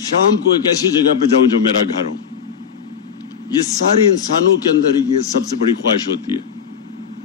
شام کو ایک ایسی جگہ پہ جاؤں جو میرا گھر ہو. یہ سارے انسانوں کے اندر یہ سب سے بڑی خواہش ہوتی ہے.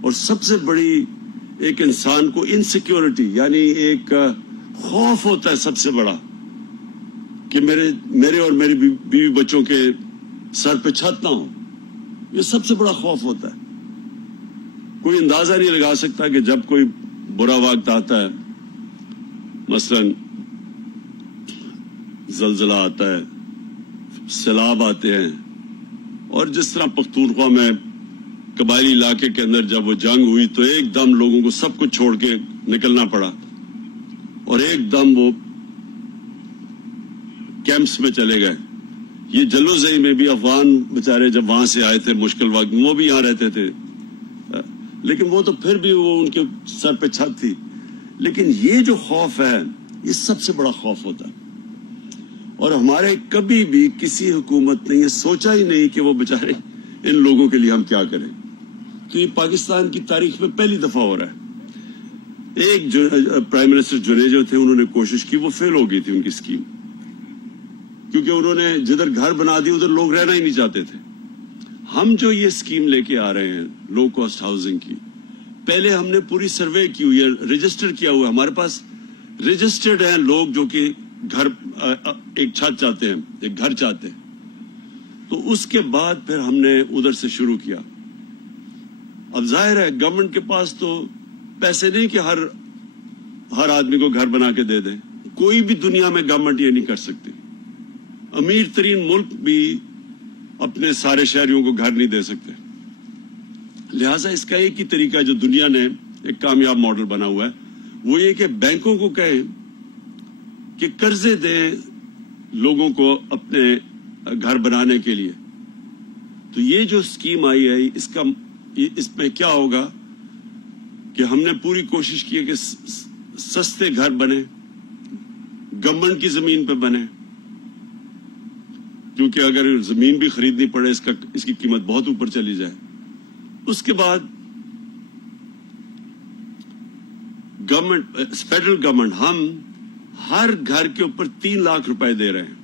اور سب سے بڑی ایک انسان کو انسیکیورٹی یعنی ایک خوف ہوتا ہے سب سے بڑا کہ میرے اور میری بیوی بچوں کے سر پہ چھت نہ ہو. یہ سب سے بڑا خوف ہوتا ہے. کوئی اندازہ نہیں لگا سکتا کہ جب کوئی برا وقت آتا ہے، مثلا زلزلہ آتا ہے، سیلاب آتے ہیں، اور جس طرح پختونخوا میں قبائلی علاقے کے اندر جب وہ جنگ ہوئی تو ایک دم لوگوں کو سب کچھ چھوڑ کے نکلنا پڑا اور ایک دم وہ کیمپس میں چلے گئے. یہ جلو زئی میں بھی افغان بیچارے جب وہاں سے آئے تھے مشکل وقت وہ بھی یہاں رہتے تھے، لیکن وہ تو پھر بھی وہ ان کے سر پہ چھت تھی. لیکن یہ جو خوف ہے یہ سب سے بڑا خوف ہوتا ہے. اور ہمارے کبھی بھی کسی حکومت نے یہ سوچا ہی نہیں کہ وہ بیچارے ان لوگوں کے لیے ہم کیا کریں. تو یہ پاکستان کی تاریخ میں پہلی دفعہ ہو رہا ہے. ایک جو پرائم منسٹر جنیجو تھے انہوں نے کوشش کی، وہ فیل ہو گئی تھی ان کی اسکیم، کیونکہ انہوں نے جدھر گھر بنا دی ادھر لوگ رہنا ہی نہیں چاہتے تھے. ہم جو یہ اسکیم لے کے آ رہے ہیں لو کاسٹ ہاؤسنگ کی، پہلے ہم نے پوری سروے کی ہوئی ہے، رجسٹر کیا ہوا ہے. ہمارے پاس رجسٹرڈ ہیں لوگ جو کہ گھر ایک چھت چاہتے ہیں، ایک گھر چاہتے ہیں. تو اس کے بعد پھر ہم نے ادھر سے شروع کیا. اب ظاہر ہے گورنمنٹ کے پاس تو پیسے نہیں کہ ہر آدمی کو گھر بنا کے دے دے. کوئی بھی دنیا میں گورنمنٹ یہ نہیں کر سکتی. امیر ترین ملک بھی اپنے سارے شہریوں کو گھر نہیں دے سکتے. لہٰذا اس کا ایک ہی طریقہ جو دنیا نے ایک کامیاب ماڈل بنا ہوا ہے وہ یہ کہ بینکوں کو کہیں کہ قرضے دیں لوگوں کو اپنے گھر بنانے کے لیے. تو یہ جو اسکیم آئی ہے اس میں کیا ہوگا کہ ہم نے پوری کوشش کی ہے کہ سستے گھر بنے، گورنمنٹ کی زمین پہ بنے، کیونکہ اگر زمین بھی خریدنی پڑے اس کی قیمت بہت اوپر چلی جائے. اس کے بعد گورنمنٹ، فیڈرل گورنمنٹ، ہم ہر گھر کے اوپر 3 لاکھ روپے دے رہے ہیں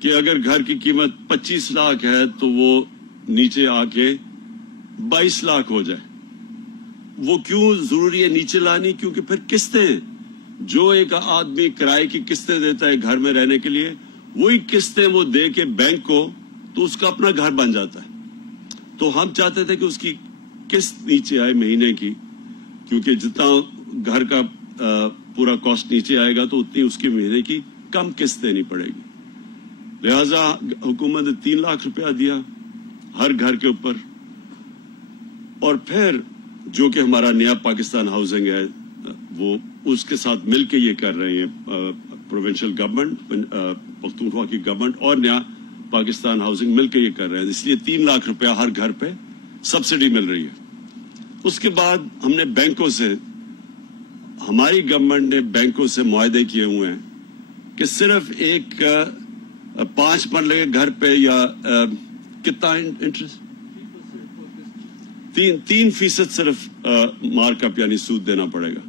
کہ اگر گھر کی قیمت 25 لاکھ ہے تو وہ نیچے آ کے 22 لاکھ ہو جائے. وہ کیوں ضروری ہے نیچے لانی؟ کیونکہ پھر قسطیں، جو ایک آدمی کرائے کی قسطیں دیتا ہے گھر میں رہنے کے لیے، وہی قسطیں وہ دے کے بینک کو تو اس کا اپنا گھر بن جاتا ہے. تو ہم چاہتے تھے کہ اس کی قسط نیچے آئے مہینے کی، کیونکہ جتنا گھر کا پورا کاسٹ نیچے آئے گا تو اتنی اس کی مہینے کی کم قسط دینی پڑے گی. لہذا حکومت نے 3 لاکھ روپیہ دیا ہر گھر کے اوپر. اور پھر جو کہ ہمارا نیا پاکستان ہاؤسنگ ہے وہ اس کے ساتھ مل کے یہ کر رہے ہیں، پروونشل گورنمنٹ، پختونخوا کی گورنمنٹ اور نیا پاکستان ہاؤسنگ مل کے یہ کر رہے ہیں. اس لیے 3 لاکھ روپیہ ہر گھر پہ سبسڈی مل رہی ہے. اس کے بعد ہم نے بینکوں سے، ہماری گورنمنٹ نے بینکوں سے معاہدے کیے ہوئے ہیں کہ صرف ایک 5 مرلے کے گھر پہ یا کتنا انٹرسٹ 3% صرف مارک اپ یعنی سود دینا پڑے گا،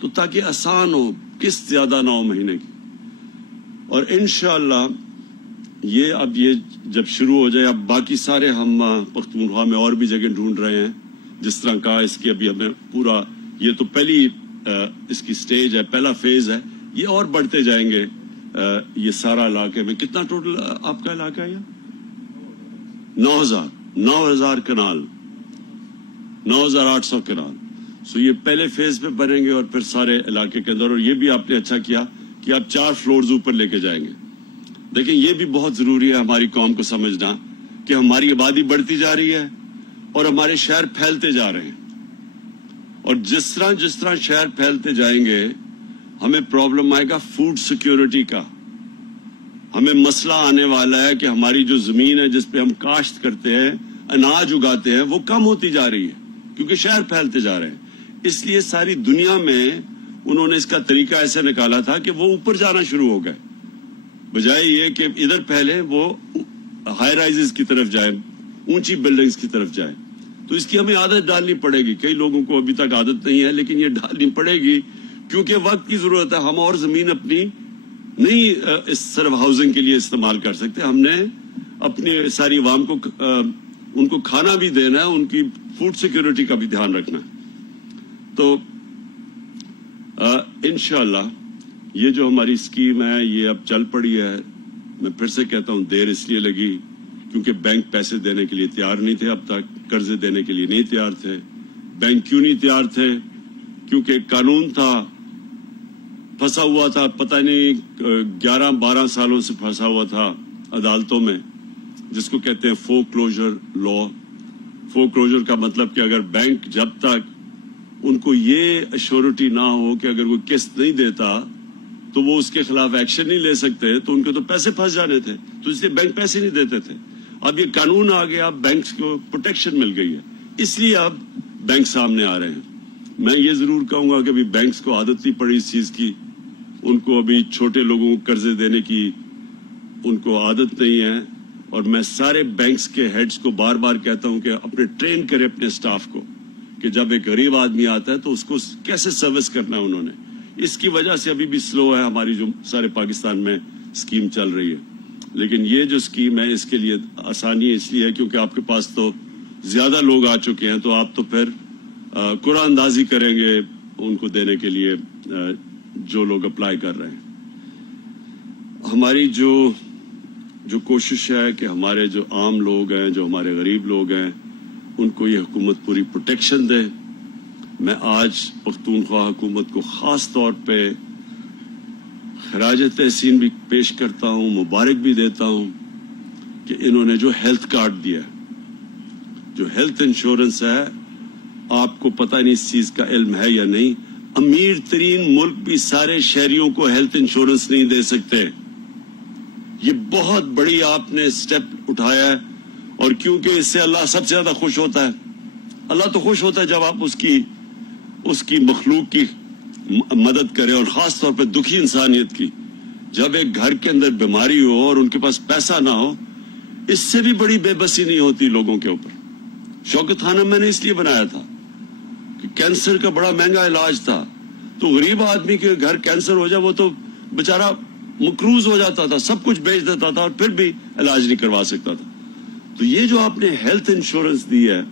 تو تاکہ آسان ہو، قسط زیادہ نہ ہو مہینے کی. اور انشاءاللہ یہ جب شروع ہو جائے، اب باقی سارے ہم پختونخوا میں اور بھی جگہ ڈھونڈ رہے ہیں. جس طرح کہا اس کی ابھی ہمیں پورا، یہ تو پہلی اس کی سٹیج ہے، پہلا فیز ہے. یہ اور بڑھتے جائیں گے. یہ سارا علاقے میں کتنا ٹوٹل آپ کا علاقہ ہے؟ 9,000 کنال، 9,800 کنال. سو یہ پہلے فیز پہ بنیں گے اور پھر سارے علاقے کے اندر. اور یہ بھی آپ نے اچھا کیا کہ آپ 4 فلورز اوپر لے کے جائیں گے. دیکھیں یہ بھی بہت ضروری ہے ہماری قوم کو سمجھنا کہ ہماری آبادی بڑھتی جا رہی ہے اور ہمارے شہر پھیلتے جا رہے ہیں. اور جس طرح شہر پھیلتے جائیں گے ہمیں پرابلم آئے گا فوڈ سیکیورٹی کا. ہمیں مسئلہ آنے والا ہے کہ ہماری جو زمین ہے جس پہ ہم کاشت کرتے ہیں، اناج اگاتے ہیں، وہ کم ہوتی جا رہی ہے کیونکہ شہر پھیلتے جا رہے ہیں. اس لیے ساری دنیا میں انہوں نے اس کا طریقہ ایسے نکالا تھا کہ وہ اوپر جانا شروع ہو گئے، بجائے یہ کہ ادھر پہلے وہ ہائی رائزز کی طرف جائیں، اونچی بلڈنگز کی طرف جائیں. تو اس کی ہمیں عادت ڈالنی پڑے گی. کئی لوگوں کو ابھی تک عادت نہیں ہے لیکن یہ ڈالنی پڑے گی کیونکہ وقت کی ضرورت ہے. ہم اور زمین اپنی نہیں اس صرف ہاؤسنگ کے لیے استعمال کر سکتے. ہم نے اپنی ساری عوام کو ان کو کھانا بھی دینا ہے, ان کی فوڈ سیکورٹی کا بھی دھیان رکھنا ہے. تو انشاءاللہ یہ جو ہماری اسکیم ہے یہ اب چل پڑی ہے. میں پھر سے کہتا ہوں دیر اس لیے لگی کیونکہ بینک پیسے دینے کے لیے تیار نہیں تھے, اب تک قرضے دینے کے لیے نہیں تیار تھے. بینک کیوں نہیں تیار تھے؟ کیونکہ ایک قانون تھا پھنسا ہوا تھا, پتہ نہیں 11-12 سالوں سے پھنسا ہوا تھا عدالتوں میں, جس کو کہتے ہیں فور کلوجر لا. فور کلوجر کا مطلب کہ اگر بینک جب تک ان کو یہ ایشورٹی نہ ہو کہ اگر کوئی قسط نہیں دیتا تو وہ اس کے خلاف ایکشن نہیں لے سکتے, تو ان کے تو پیسے پھنس جانے تھے, تو اس لیے بینک پیسے نہیں دیتے تھے. اب یہ قانون آ گیا, اب بینکس کو پروٹیکشن مل گئی ہے, اس لیے اب بینک سامنے آ رہے ہیں. میں یہ ضرور کہوں گا کہ ابھی بینکس کو عادت نہیں پڑی اس چیز کی, ان کو ابھی چھوٹے لوگوں کو قرضے دینے کی ان کو عادت نہیں ہے. اور میں سارے بینکس کے ہیڈز کو بار بار کہتا ہوں کہ اپنے ٹرین کرے اپنے سٹاف کو کہ جب ایک غریب آدمی آتا ہے تو اس کو کیسے سروس کرنا ہے انہوں نے. اس کی وجہ سے ابھی بھی سلو ہے ہماری جو سارے پاکستان میں اسکیم چل رہی ہے. لیکن یہ جو اسکیم ہے اس کے لیے آسانی اس لیے ہے کیونکہ آپ کے پاس تو زیادہ لوگ آ چکے ہیں, تو آپ تو پھر قرآن اندازی کریں گے ان کو دینے کے لیے جو لوگ اپلائی کر رہے ہیں. ہماری جو کوشش ہے کہ ہمارے جو عام لوگ ہیں, جو ہمارے غریب لوگ ہیں, ان کو یہ حکومت پوری پروٹیکشن دے. میں آج پختونخوا حکومت کو خاص طور پہ خراج تحسین بھی پیش کرتا ہوں, مبارک بھی دیتا ہوں کہ انہوں نے جو ہیلتھ کارڈ دیا, جو ہیلتھ انشورنس ہے, آپ کو پتہ نہیں اس چیز کا علم ہے یا نہیں, امیر ترین ملک بھی سارے شہریوں کو ہیلتھ انشورنس نہیں دے سکتے. یہ بہت بڑی آپ نے سٹیپ اٹھایا ہے, اور کیونکہ اس سے اللہ سب سے زیادہ خوش ہوتا ہے. اللہ تو خوش ہوتا ہے جب آپ اس کی مخلوق کی مدد کریں, اور خاص طور پہ دکھی انسانیت کی. جب ایک گھر کے اندر بیماری ہو اور ان کے پاس پیسہ نہ ہو, اس سے بھی بڑی بے بسی نہیں ہوتی لوگوں کے اوپر. شوکت خانہ میں نے اس لیے بنایا تھا کہ کینسر کا بڑا مہنگا علاج تھا, تو غریب آدمی کے گھر کینسر ہو جائے وہ تو بیچارہ مقروض ہو جاتا تھا, سب کچھ بیچ دیتا تھا اور پھر بھی علاج نہیں کروا سکتا تھا. تو یہ جو آپ نے ہیلتھ انشورنس دی ہے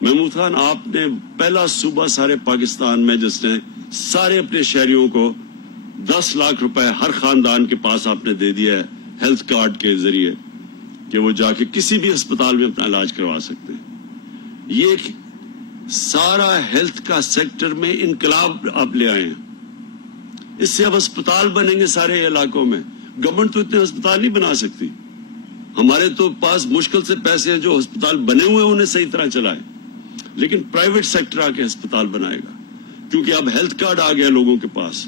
محمود خان, آپ نے پہلا صوبہ سارے پاکستان میں جس نے سارے اپنے شہریوں کو 10 لاکھ روپے ہر خاندان کے پاس آپ نے دے دیا ہے ہیلتھ کارڈ کے ذریعے کہ وہ جا کے کسی بھی ہسپتال میں اپنا علاج کروا سکتے ہیں. یہ ایک سارا ہیلتھ کا سیکٹر میں انقلاب آپ لے آئے ہیں. اس سے اب ہسپتال بنیں گے سارے علاقوں میں. گورنمنٹ تو اتنے ہسپتال نہیں بنا سکتی, ہمارے تو پاس مشکل سے پیسے ہیں جو ہسپتال بنے ہوئے ہیں انہیں صحیح طرح چلائیں, لیکن پرائیویٹ سیکٹر آ کے ہسپتال بنائے گا کیونکہ اب ہیلتھ کارڈ آ گیا لوگوں کے پاس.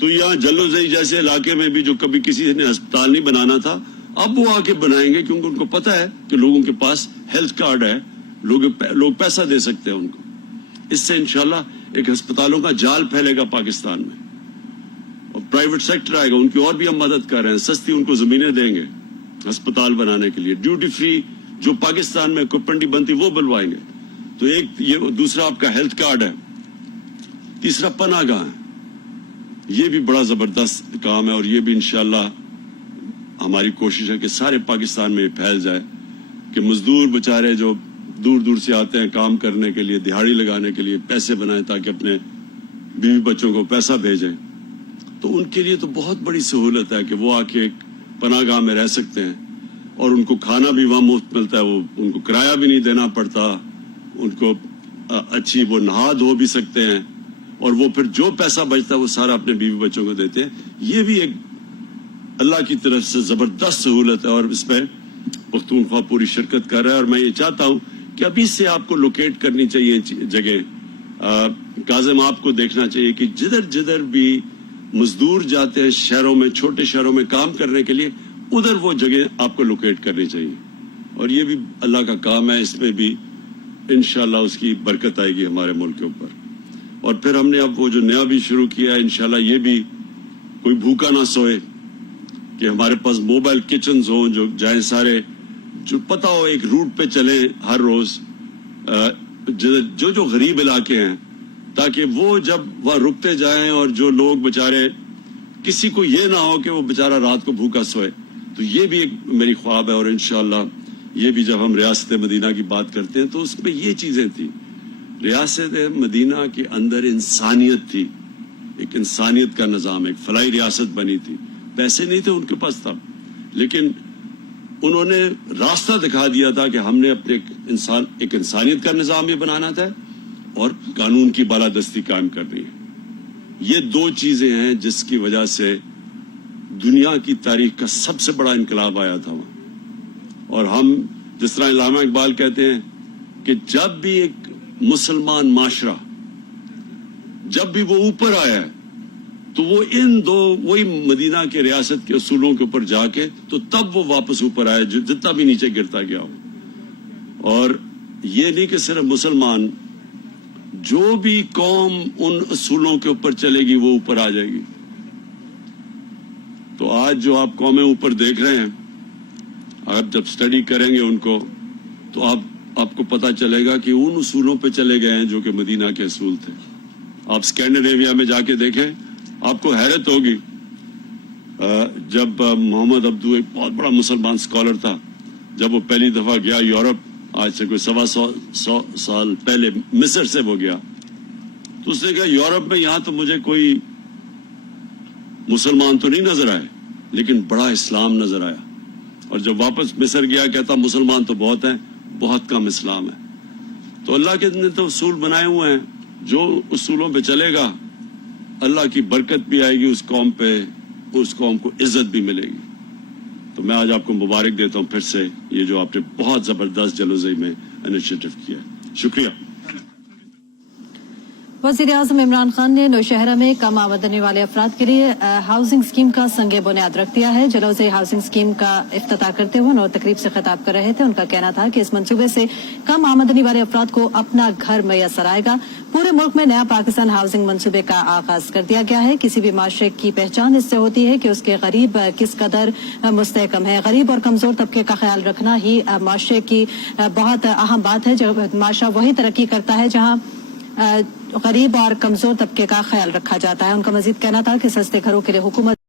تو یہاں جلوزئی جیسے علاقے میں بھی جو کبھی کسی نے ہسپتال نہیں بنانا تھا, اب وہ آ کے بنائیں گے کیونکہ ان کو پتا ہے کہ لوگوں کے پاس ہیلتھ کارڈ ہے, لوگ پیسہ دے سکتے ہیں ان کو. اس سے انشاءاللہ ایک ہسپتالوں کا جال پھیلے گا پاکستان میں, اور پرائیویٹ سیکٹر آئے گا, ان کی اور بھی ہم مدد کر رہے ہیں, سستی ان کو زمینیں دیں گے ہسپتال بنانے کے لیے, ڈیوٹی فری جو پاکستان میں کوپنڈی بنتی وہ بلوائیں گے. تو ایک یہ دوسرا آپ کا ہیلتھ کارڈ ہے. تیسرا پناہ گاہ ہے, یہ بھی بڑا زبردست کام ہے, اور یہ بھی انشاءاللہ ہماری کوشش ہے کہ سارے پاکستان میں پھیل جائے کہ مزدور بچارے جو دور دور سے آتے ہیں کام کرنے کے لیے, دہاڑی لگانے کے لیے, پیسے بنائیں تاکہ اپنے بیوی بچوں کو پیسہ بھیجیں, تو ان کے لیے تو بہت بڑی سہولت ہے کہ وہ آ کے ایک پناہ گاہ میں رہ سکتے ہیں, اور ان کو کھانا بھی وہاں مفت ملتا ہے, وہ ان کو کرایہ بھی نہیں دینا پڑتا, ان کو اچھی وہ نہا دھو بھی سکتے ہیں, اور وہ پھر جو پیسہ بچتا ہے وہ سارا اپنے بیوی بچوں کو دیتے ہیں. یہ بھی ایک اللہ کی طرف سے زبردست سہولت ہے, اور اس میں پختونخوا پوری شرکت کر رہا ہے. اور میں یہ چاہتا ہوں کہ ابھی سے آپ کو لوکیٹ کرنی چاہیے جگہ. کاظم آپ کو دیکھنا چاہیے کہ جدھر بھی مزدور جاتے ہیں شہروں میں, چھوٹے شہروں میں کام کرنے کے لیے, ادھر وہ جگہ آپ کو لوکیٹ کرنی چاہیے. اور یہ بھی اللہ کا کام ہے, اس میں بھی انشاءاللہ اس کی برکت آئے گی ہمارے ملک کے اوپر. اور پھر ہم نے اب وہ جو نیا بھی شروع کیا ہے, انشاءاللہ یہ بھی کوئی بھوکا نہ سوئے, کہ ہمارے پاس موبائل کچنز ہوں جو جائیں سارے, جو پتہ ہو ایک روٹ پہ چلیں ہر روز, جو غریب علاقے ہیں, تاکہ وہ جب وہاں رکتے جائیں اور جو لوگ بچارے کسی کو یہ نہ ہو کہ وہ بیچارہ رات کو بھوکا سوئے. تو یہ بھی ایک میری خواب ہے, اور انشاءاللہ یہ بھی جب ہم ریاست مدینہ کی بات کرتے ہیں تو اس میں یہ چیزیں تھیں. ریاست مدینہ کے اندر انسانیت تھی, ایک انسانیت کا نظام, ایک فلاحی ریاست بنی تھی. پیسے نہیں تھے ان کے پاس تب, لیکن انہوں نے راستہ دکھا دیا تھا کہ ہم نے اپنے ایک انسانیت کا نظام یہ بنانا تھا اور قانون کی بالادستی قائم کرنی ہے. یہ دو چیزیں ہیں جس کی وجہ سے دنیا کی تاریخ کا سب سے بڑا انقلاب آیا تھا وہاں. اور ہم جس طرح علامہ اقبال کہتے ہیں کہ جب بھی ایک مسلمان معاشرہ جب بھی وہ اوپر آیا ہے تو وہ ان دو وہی مدینہ کے ریاست کے اصولوں کے اوپر جا کے تو تب وہ واپس اوپر آیا جتنا بھی نیچے گرتا گیا ہو. اور یہ نہیں کہ صرف مسلمان, جو بھی قوم ان اصولوں کے اوپر چلے گی وہ اوپر آ جائے گی. تو آج جو آپ قومیں اوپر دیکھ رہے ہیں, آپ جب سٹڈی کریں گے ان کو تو آپ کو پتا چلے گا کہ ان اصولوں پہ چلے گئے ہیں جو کہ مدینہ کے اصول تھے. آپ اسکینڈینیویا میں جا کے دیکھیں, آپ کو حیرت ہوگی. جب محمد عبدو ایک بہت بڑا مسلمان اسکالر تھا, جب وہ پہلی دفعہ گیا یورپ, آج سے کوئی 125 سال پہلے مصر سے وہ گیا, تو اس نے کہا یورپ میں یہاں تو مجھے کوئی مسلمان تو نہیں نظر آئے لیکن بڑا اسلام نظر آیا. اور جب واپس مصر گیا کہتا مسلمان تو بہت ہیں, بہت کم اسلام ہے. تو اللہ کے نے تو اصول بنائے ہوئے ہیں, جو اصولوں پہ چلے گا اللہ کی برکت بھی آئے گی اس قوم پہ, اس قوم کو عزت بھی ملے گی. تو میں آج آپ کو مبارک دیتا ہوں پھر سے, یہ جو آپ نے بہت زبردست جلوزئی میں انیشیٹو کیا ہے. شکریہ. وزیر اعظم عمران خان نے نوشہرہ میں کم آمدنی والے افراد کے لیے ہاؤسنگ اسکیم کا سنگ بنیاد رکھ دیا ہے. جلوزئی ہاؤسنگ اسکیم کا افتتاح کرتے ہوئے انہوں تقریب سے خطاب کر رہے تھے. ان کا کہنا تھا کہ اس منصوبے سے کم آمدنی والے افراد کو اپنا گھر میسر آئے گا. پورے ملک میں نیا پاکستان ہاؤسنگ منصوبے کا آغاز کر دیا گیا ہے. کسی بھی معاشرے کی پہچان اس سے ہوتی ہے کہ اس کے غریب کس قدر مستحکم ہے. غریب اور کمزور طبقے کا خیال رکھنا ہی معاشرے کی بہت اہم بات ہے. جب معاشرہ وہی ترقی کرتا ہے جہاں غریب اور کمزور طبقے کا خیال رکھا جاتا ہے. ان کا مزید کہنا تھا کہ سستے گھروں کے لیے حکومت